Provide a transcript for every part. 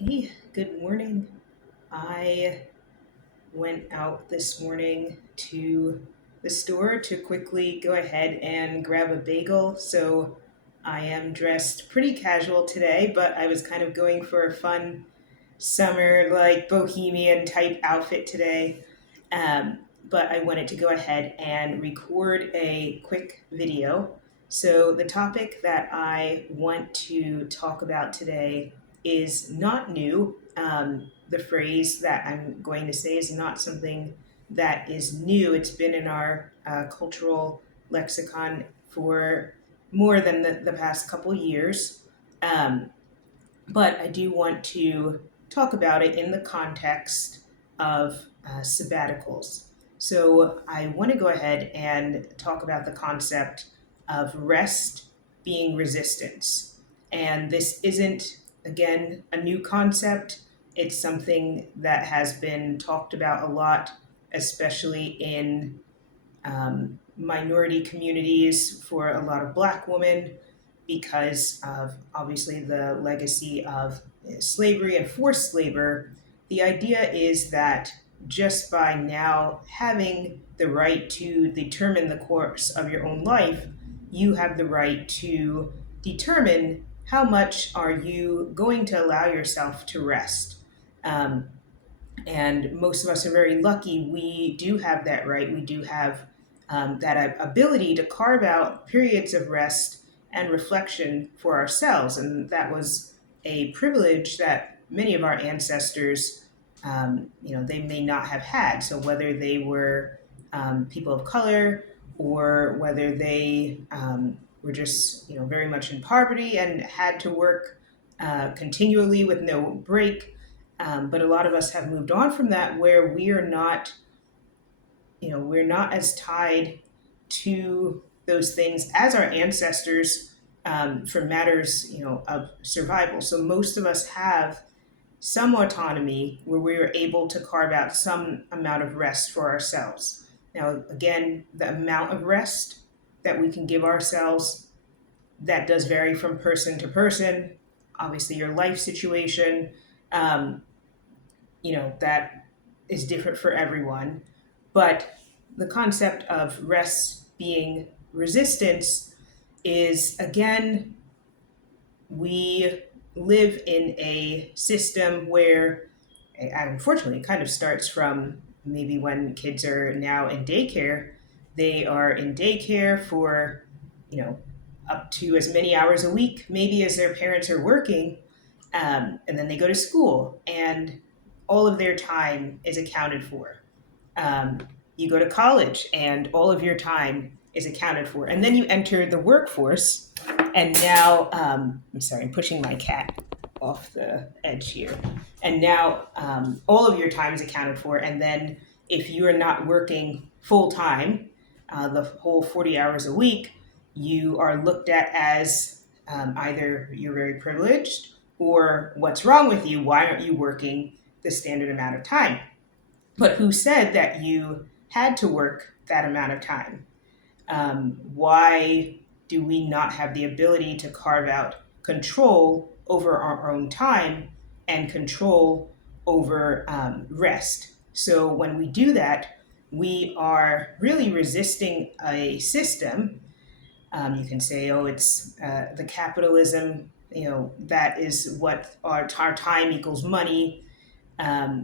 Hey, good morning. I went out this morning to the store to quickly go ahead and grab a bagel. So I am dressed pretty casual today, but I was kind of going for a fun summer, like bohemian type outfit today. But I wanted to go ahead and record a quick video. So, the topic that I want to talk about today is not new. The phrase that I'm going to say is not something that is new. It's been in our cultural lexicon for more than the past couple years. Um, but I do want to talk about it in the context of sabbaticals. So I want to go ahead and talk about the concept of rest being resistance. And this isn't, again, a new concept. It's something that has been talked about a lot, especially in minority communities for a lot of Black women because of obviously the legacy of slavery and forced labor. The idea is that just by now having the right to determine the course of your own life, you have the right to determine how much are you going to allow yourself to rest. Um, and most of us are very lucky. We do have that right. We do have that ability to carve out periods of rest and reflection for ourselves. And that was a privilege that many of our ancestors, they may not have had. So whether they were people of color or whether they were just, very much in poverty and had to work continually with no break, but a lot of us have moved on from that where we are not, we're not as tied to those things as our ancestors for matters, of survival. So most of us have some autonomy where we are able to carve out some amount of rest for ourselves. Now, again, the amount of rest that we can give ourselves, that does vary from person to person. Obviously, your life situation, um, that is different for everyone. But the concept of rest being resistance is, again, we live in a system where, unfortunately, it kind of starts from maybe when kids are now in daycare. They are in daycare for, you know, up to as many hours a week, maybe as their parents are working, and then they go to school, and all of their time is accounted for. Um, you go to college, and all of your time is accounted for, and then you enter the workforce, and now I'm sorry, I'm pushing my cat off the edge here, and now all of your time is accounted for, and then if you are not working full time, the whole 40 hours a week, you are looked at as either you're very privileged or what's wrong with you? Why aren't you working the standard amount of time? But who said that you had to work that amount of time? Why do we not have the ability to carve out control over our own time and control over rest? So when we do that, we are really resisting a system. You can say, oh, it's the capitalism, that is what our time equals money.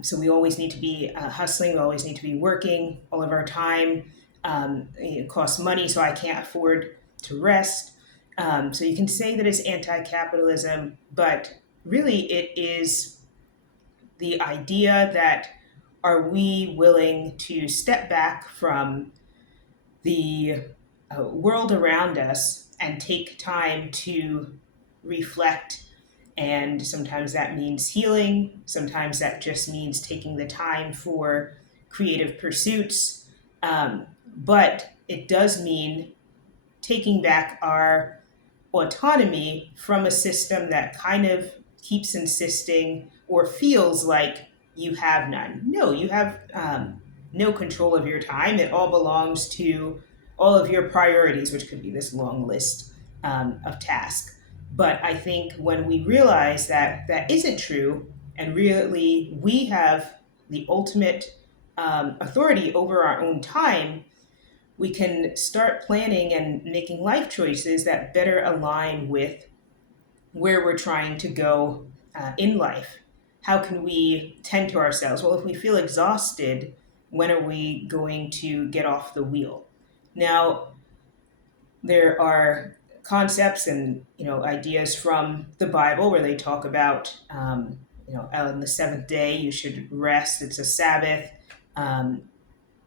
So we always need to be hustling, we always need to be working all of our time. It costs money, so I can't afford to rest. So you can say that it's anti capitalism, but really it is the idea that are we willing to step back from the world around us and take time to reflect. And sometimes that means healing, sometimes that just means taking the time for creative pursuits. But it does mean taking back our autonomy from a system that kind of keeps insisting or feels like you have none. No, you have no control of your time. It all belongs to all of your priorities, which could be this long list of tasks. But I think when we realize that that isn't true, And really, we have the ultimate authority over our own time. We can start planning and making life choices that better align with where we're trying to go in life. How can we tend to ourselves? Well, if we feel exhausted, when are we going to get off the wheel? Now, there are concepts and ideas from the Bible where they talk about on the seventh day you should rest. It's a Sabbath, um,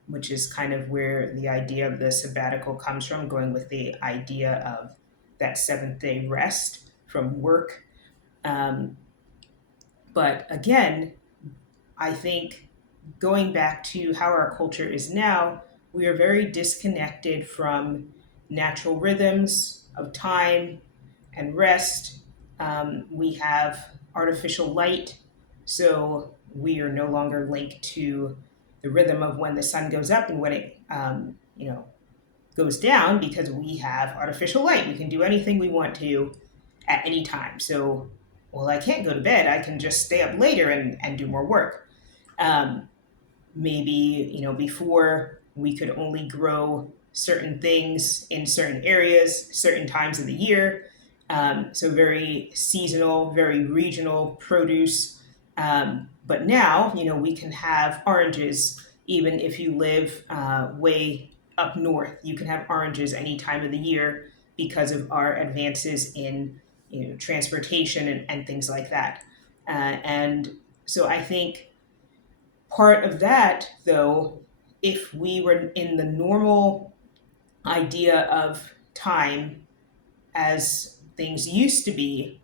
which is kind of where the idea of the sabbatical comes from, going with the idea of that seventh day rest from work. Um, but again, I think going back to how our culture is now, we are very disconnected from natural rhythms of time and rest. We have artificial light, so we are no longer linked to the rhythm of when the sun goes up and when it, goes down because we have artificial light. We can do anything we want to at any time. So, well, I can't go to bed. I can just stay up later and do more work. Um, Maybe before we could only grow certain things in certain areas certain times of the year, so very seasonal, very regional produce. But now we can have oranges even if you live way up north. You can have oranges any time of the year because of our advances in transportation and things like that. And so I think part of that, though, if we were in the normal idea of time as things used to be,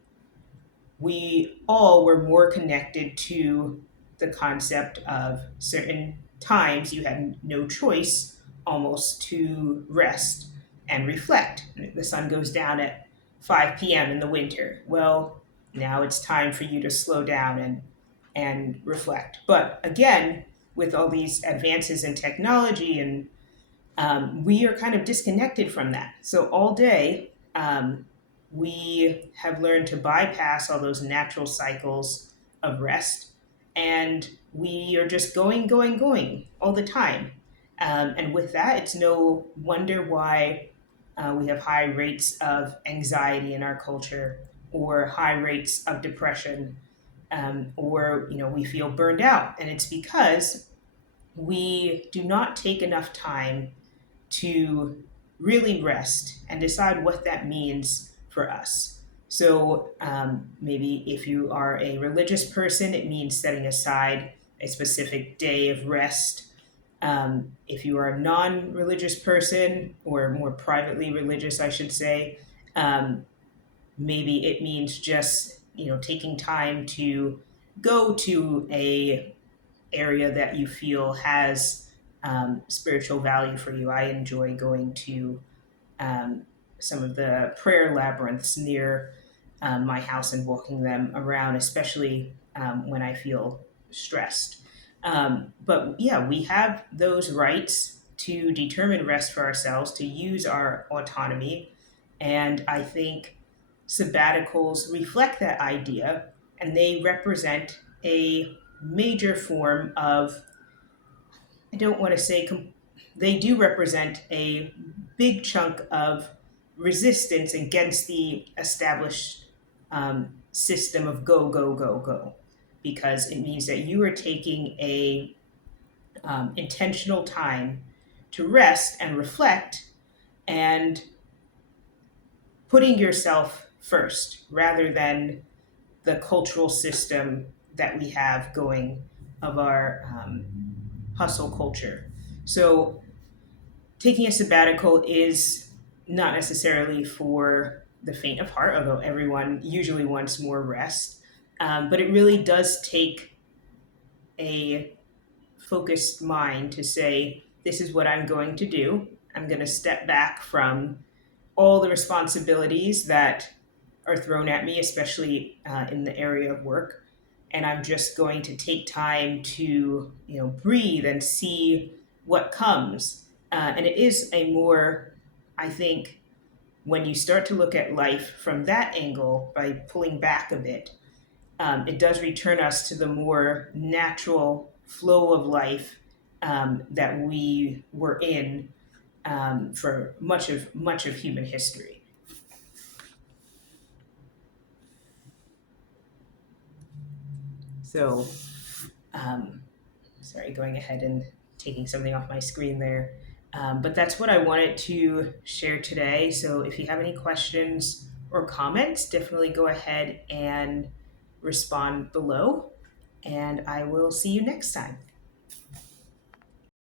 we all were more connected to the concept of certain times you had no choice almost to rest and reflect. The sun goes down at 5 p.m. in the winter. Well, now it's time for you to slow down and reflect. But again, with all these advances in technology and we are kind of disconnected from that. So all day, we have learned to bypass all those natural cycles of rest, and we are just going, going, going all the time. And with that, it's no wonder why we have high rates of anxiety in our culture, or high rates of depression, or we feel burned out, and it's because we do not take enough time to really rest and decide what that means for us. So maybe if you are a religious person, it means setting aside a specific day of rest. If you are a non religious person, or more privately religious, I should say, um, maybe it means just taking time to go to a area that you feel has spiritual value for you. I enjoy going to um, some of the prayer labyrinths near my house and walking them around, especially when I feel stressed. But yeah, we have those rights to determine rest for ourselves, to use our autonomy. And I think sabbaticals reflect that idea, and they represent a major form of, I don't want to say, they do represent a big chunk of resistance against the established system of go, go, go, go, because it means that you are taking a intentional time to rest and reflect and putting yourself first rather than the cultural system that we have going of our hustle culture. So taking a sabbatical is not necessarily for the faint of heart, although everyone usually wants more rest. But it really does take a focused mind to say, this is what I'm going to do. I'm going to step back from all the responsibilities that are thrown at me, especially in the area of work. And I'm just going to take time to, breathe and see what comes. And it is a more, I think, when you start to look at life from that angle by pulling back a bit, it does return us to the more natural flow of life that we were in for much of human history. So, um, sorry, going ahead and taking something off my screen there. But that's what I wanted to share today. So if you have any questions or comments, definitely go ahead and respond below. And I will see you next time.